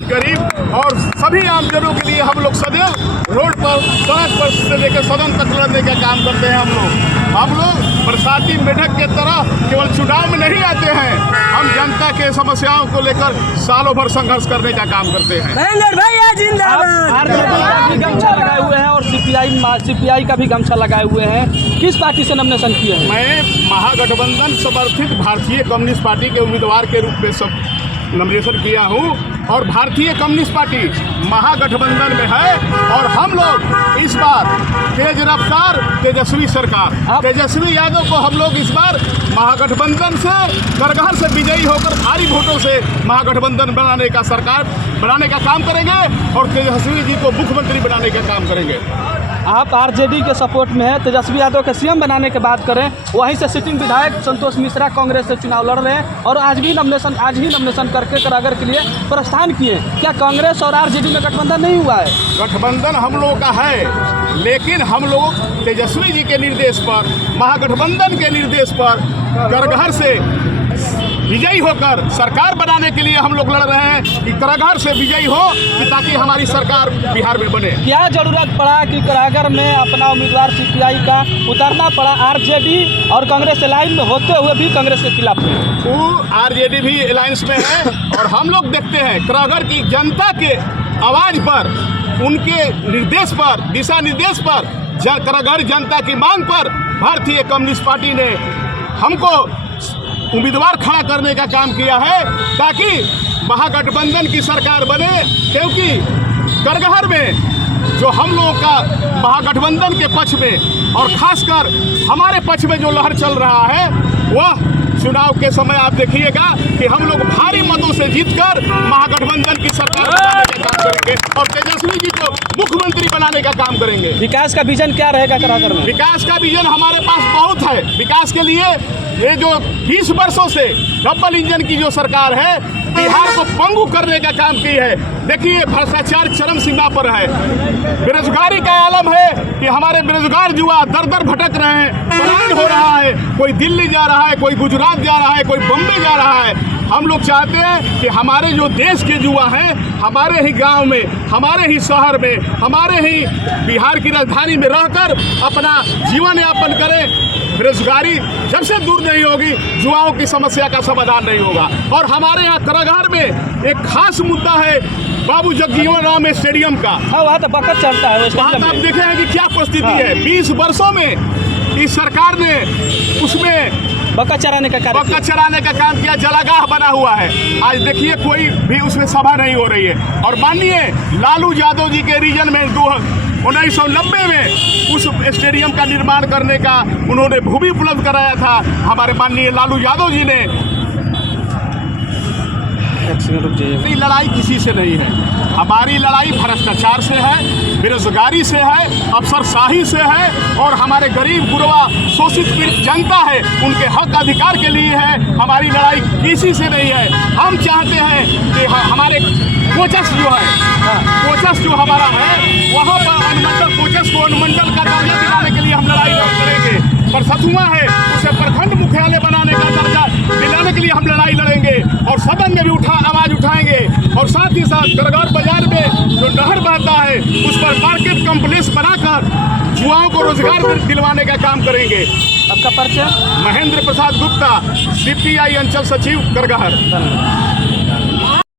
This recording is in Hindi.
गरीब और सभी आमजनों के लिए हम लोग सदैव रोड पर, सड़क पर से लेकर सदन तक लड़ने का काम करते हैं। हम लोग बरसाती मेढक के तरह केवल चुनाव में नहीं आते हैं, हम जनता के समस्याओं को लेकर सालों भर संघर्ष करने का काम करते हैं। गमछा लगाए हुए हैं और सीपीआई का भी गमछा लगाए हुए हैं। किस पार्टी से नॉमिनेशन किए हैं? मैं महागठबंधन समर्थित भारतीय कम्युनिस्ट पार्टी के उम्मीदवार के रूप में सब नॉमिनेशन किया हूं और भारतीय कम्युनिस्ट पार्टी महागठबंधन में है और हम लोग इस बार तेज रफ्तार तेजस्वी सरकार तेजस्वी यादव को हम लोग इस बार महागठबंधन से करगहर से विजयी होकर भारी वोटों से महागठबंधन बनाने का सरकार बनाने का काम करेंगे और तेजस्वी जी को मुख्यमंत्री बनाने का काम करेंगे। आप आरजेडी के सपोर्ट में है, तेजस्वी यादव के सीएम बनाने की बात करें, वहीं से सिटिंग विधायक संतोष मिश्रा कांग्रेस से चुनाव लड़ रहे हैं और आज ही नॉमिनेशन करके करागर के लिए प्रस्थान किए। क्या कांग्रेस और आरजेडी में गठबंधन नहीं हुआ है? गठबंधन हम लोगों का है, लेकिन हम लोग तेजस्वी जी के निर्देश पर, महागठबंधन के निर्देश पर करगहर से विजयी होकर सरकार बनाने के लिए हम लोग लड़ रहे हैं कि करगहर से विजयी हो कि ताकि हमारी सरकार बिहार में बने। क्या जरूरत पड़ा कि करागर में अपना उम्मीदवार सीपीआई का उतारना पड़ा? आरजेडी और कांग्रेस अलायंस में होते हुए भी कांग्रेस के खिलाफ है। वो आरजेडी भी अलायंस में है और हम लोग देखते हैं करागर की जनता के आवाज़ पर, उनके निर्देश पर, दिशा निर्देश पर, करागर जनता की मांग पर भारतीय कम्युनिस्ट पार्टी ने हमको उम्मीदवार खड़ा करने का काम किया है ताकि महागठबंधन की सरकार बने, क्योंकि करगहर में जो हम लोगों का महागठबंधन के पक्ष में और खासकर हमारे पक्ष में जो लहर चल रहा है वह चुनाव के समय आप देखिएगा कि हम लोग भारी मतों से जीतकर महागठबंधन की सरकार बनाने का काम करेंगे और तेजस्वी जी को मुख्यमंत्री बनाने का काम करेंगे। विकास का विजन क्या रहेगा करागर में? विकास का विजन हमारे पास बहुत है। विकास के लिए ये जो 20 वर्षों से डबल इंजन की जो सरकार है बिहार को पंगु करने का काम की है। देखिए भ्रष्टाचार चरम सीमा पर है, बेरोजगारी का आलम है कि हमारे बेरोजगार युवा दर दर भटक रहे हैं, पलायन हो रहा है, कोई दिल्ली जा रहा है, कोई गुजरात जा रहा है, कोई बम्बई जा रहा है। हम लोग चाहते हैं कि हमारे जो देश के युवा हैं हमारे ही गांव में, हमारे ही शहर में, हमारे ही बिहार की राजधानी में रहकर अपना जीवन यापन करें। बेरोजगारी जब से दूर नहीं होगी युवाओं की समस्या का समाधान नहीं होगा। और हमारे यहाँ करागर में एक खास मुद्दा है बाबू जगजीवन राम स्टेडियम का। वहाँ तो बकत चलता है। आप देखे हैं कि क्या परिस्थिति है। 20 वर्षों में इस सरकार ने उसमें बकत चराने का काम किया, जलागाह बना हुआ है। आज देखिए कोई भी उसमें सभा नहीं हो रही है। और माननीय लालू यादव जी के रीजन में 1990 में उस स्टेडियम का निर्माण करने का उन्होंने भूमि उपलब्ध कराया था हमारे माननीय लालू यादव जी ने। लड़ाई किसी से नहीं है, हमारी लड़ाई भ्रष्टाचार से है, बेरोजगारी से है, अफसरशाही से है और हमारे गरीब गुरबा शोषित पीड़ित जनता है उनके हक अधिकार के लिए है। हमारी लड़ाई किसी से नहीं है। हम चाहते हैं कि हमारे कोचस जो है, कोचस जो हमारा है वहाँ पर अनुमंडल कोचस को अनुमंडल का दर्जा दिलाने के लिए हम लड़ाई करेंगे। पर सतुआ है उसे प्रखंड मुख्यालय बनाने का दर्जा दिलाने के लिए हम लड़ाई लड़ेंगे और सदन में भी आवाज़ उठाएंगे। और साथ ही साथ करागर बाजार में जो नहर बहता है उस पर मार्केट कॉम्प्लेक्स बनाकर युवाओं को रोजगार दिलवाने का काम करेंगे। आपका परिचय? महेंद्र प्रसाद गुप्ता, सीपीआई अंचल सचिव करगहर।